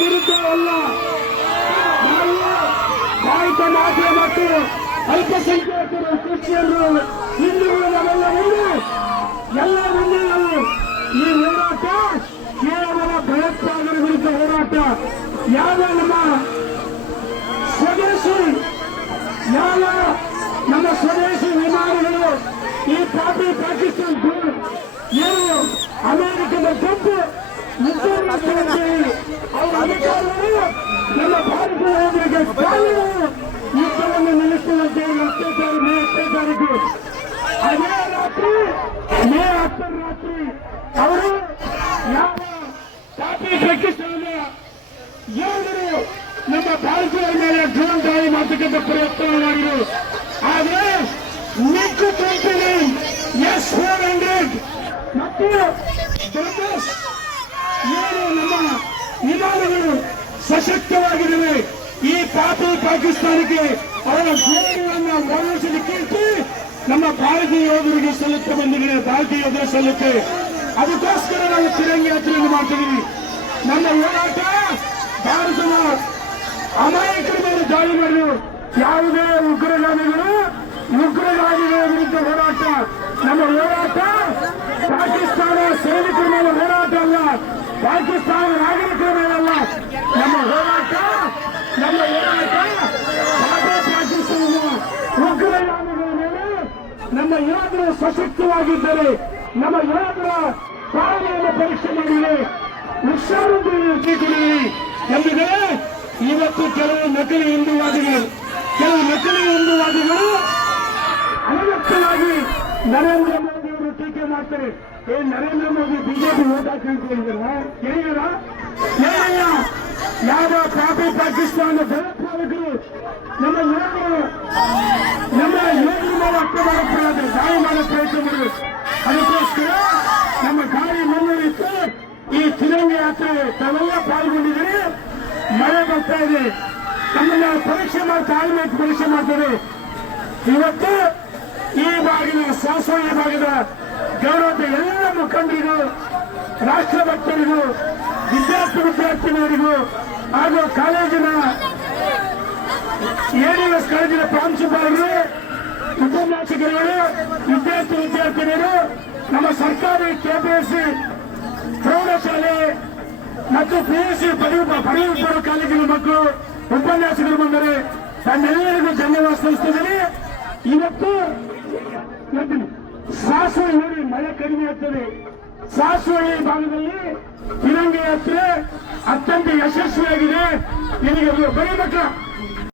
ವಿರುದ್ಧ ಅಲ್ಲ. ನಾವು ಭಾರತ ಮಾತೆ ಮತ್ತು ಅಲ್ಪಸಂಖ್ಯಾತರು, ಕ್ರಿಶ್ಚಿಯನ್ರು, ಹಿಂದೂಗಳು ನಾವೆಲ್ಲ ಒಂದು. ಎಲ್ಲ ಒಂದೇ ನಾವು ಈ ಹೋರಾಟ ಕೇವಲ ಭಯೋತ್ಪಾದನೆ ವಿರುದ್ಧ ಹೋರಾಟ. ಯಾವ ನಮ್ಮ ಸ್ವದೇಶಿ ಯಾವ ನಮ್ಮ ಸ್ವದೇಶಿ ವಿಮಾನಗಳು ಈ ಪಾಪಿ ಪಾಕಿಸ್ತಾನ ಏನು ಅಮೆರಿಕದ ಗುಂಪು ಯುದ್ಧವನ್ನು ನಿಲ್ಲಿಸುವಂತೆ ಹತ್ತನೇ ಮೇ ಹತ್ತನೇ ತಾರೀಕು ಅದೇ ರಾತ್ರಿ ಮೇ ಹತ್ತರ ರಾತ್ರಿ ಅವರು ಯಾವ ಪಾಪಿ ಪಾಕಿಸ್ತಾನದ ಯೋಧರು ನಮ್ಮ ಭಾರತೀಯರ ಮೇಲೆ ಡ್ರೋನ್ ಪ್ರಯತ್ನ ಮಾಡಿದರು ಆದರೆ ಕಂಪನಿ ಎಸ್ ಫೋರ್ ಹಂಡ್ರೆಡ್ ಮತ್ತು ಏನು ನಮ್ಮ ವಿಧಾನಗಳು ಸಶಕ್ತವಾಗಿದ್ದಾವೆ ಈ ಪಾಪಿ ಪಾಕಿಸ್ತಾನಕ್ಕೆ ಅವರ ಗೋಡೆಗಳನ್ನು ಒಳಗಿಸಿದ ಕೀರ್ತಿ ನಮ್ಮ ಭಾರತೀಯ ಯೋಧರಿಗೆ ಸಲ್ಲುತ್ತೆ ಬಂದಿದೆ ಭಾರತೀಯ ಯೋಧರ ಸಲ್ಲುತ್ತೆ. ಅದಕ್ಕೋಸ್ಕರ ನಾವು ತಿರಂಗಿ ಯಾತ್ರೆಯನ್ನು ಮಾಡ್ತಿದ್ದೀವಿ. ನಮ್ಮ ಹೋರಾಟ ಭಾರತದ ಅಮಾಯಕರ ಮೇಲೆ ದಾಳಿ ಮಾಡಲು ಯಾವುದೇ ಉಗ್ರಗಾಮಿಗಳು, ಉಗ್ರಗಾಮಿಗಳ ವಿರುದ್ಧ ಹೋರಾಟ. ನಮ್ಮ ಹೋರಾಟ ಪಾಕಿಸ್ತಾನ ಸೈನಿಕರ ಮೇಲೆ ಹೋರಾಟ ಅಲ್ಲ ಪಾಕಿಸ್ತಾನ ನಾಗರಿಕರ ಮೇಲಲ್ಲ, ನಮ್ಮ ಹೋರಾಟ ನಮ್ಮ ಹೋರಾಟ ಪಾಪಿ ಪಾಕಿಸ್ತಾನದ ಉಗ್ರಗಾಮಿಗಳ ಮೇಲೆ ನಮ್ಮ ಯೋಧರು ಸಶಕ್ತವಾಗಿದ್ದರೆ, ನಮ್ಮ ಯೋಧರ ಪಾಲನೆಯನ್ನು ಪರೀಕ್ಷೆ ಹುಷಾರು ಇಟ್ಟಿದ್ದೀರಿ ಎಂದಿದೆ. ಇವತ್ತು ಕೆಲವು ನಕಲಿ ಹಿಂದೂವಾದಿಗಳು, ಕೆಲವು ನಕಲಿ ಹಿಂದೂವಾದಿಗಳು ಅನಗತ್ಯವಾಗಿ ನರೇಂದ್ರ ಮೋದಿ ಟೀಕೆ ಮಾಡ್ತಾರೆ. ಏ, ನರೇಂದ್ರ ಮೋದಿ ಬಿಜೆಪಿ ಓಟ್ ಹಾಕಿದ್ದಾರೆ ಹೇಳಿದ್ರ. ಏನಯ್ಯ ಯಾವ ಪಾಪಿ ಪಾಕಿಸ್ತಾನ ಭಯೋತ್ಪಾದಕರು ನಮ್ಮ ಯೋಧರು ನಮ್ಮ ಯೋಧರು ಮೇಲೆ ಅಕ್ರಮ ಪ್ರಯತ್ನ ದಾಳಿ ಮಾಡೋ ಪ್ರಯತ್ನ ಮಾಡಿದ್ರು ಅದಕ್ಕೋಸ್ಕರ ನಮ್ಮ ಕಾರ್ಯ ಮುನ್ನಡೆಯಿತು ಈ ತಿರಂಗ ಯಾತ್ರೆ ತಾವೆಲ್ಲ ಪಾಲ್ಗೊಂಡಿದ್ದೀರಿ. ಮಳೆ ಬರ್ತಾ ಇದೆ. ನಮ್ಮನ್ನ ಪರೀಕ್ಷೆ ಮಾಡ್ತಾ ತಾಳ್ಮೆ ಪರೀಕ್ಷೆ ಮಾಡ್ತಾರೆ. ಇವತ್ತು ಈ ಭಾಗದ ಶಾಸನ ಭಾಗದ ಗೌರವದ ಎಲ್ಲ ಮುಖಂಡರಿಗೂ ರಾಷ್ಟ್ರಭಕ್ತರಿಗೂ ವಿದ್ಯಾರ್ಥಿ ವಿದ್ಯಾರ್ಥಿನಿಯರಿಗೂ ಹಾಗೂ ಕಾಲೇಜಿನ ಎಡಿಎಸ್ ಕಾಲೇಜಿನ ಪ್ರಾಂಶುಪಾಲರು, ಉಪನ್ಯಾಸಕರುಗಳು, ವಿದ್ಯಾರ್ಥಿ ವಿದ್ಯಾರ್ಥಿನಿಯರು, ನಮ್ಮ ಸರ್ಕಾರಿ ಕೆಪಿಎಸ್ಸಿ ಪ್ರೌಢಶಾಲೆ ಮತ್ತು ಪಿಎಸ್ಸಿ ಪದವಿ ಪದವಿ ಪೂರ್ವ ಕಾಲೇಜಿನ ಮಕ್ಕಳು, ಉಪನ್ಯಾಸಕರು ಬಂದರೆ ತನ್ನೆಲ್ಲರಿಗೂ ಧನ್ಯವಾದ ಸಲ್ಲಿಸ್ತಿದ್ದೀನಿ ಇವತ್ತು ಸಾಸುವೆ ನೋಡಿ ಮಳೆ ಕಡಿಮೆ ಆಗ್ತದೆ. ಸಾಸುವೆ ಭಾಗದಲ್ಲಿ ತಿರಂಗ ಯಾತ್ರೆ ಅತ್ಯಂತ ಯಶಸ್ವಿಯಾಗಿದೆ. ನಿನಗೆ ಬರೀ ಮಕ್ಕಳ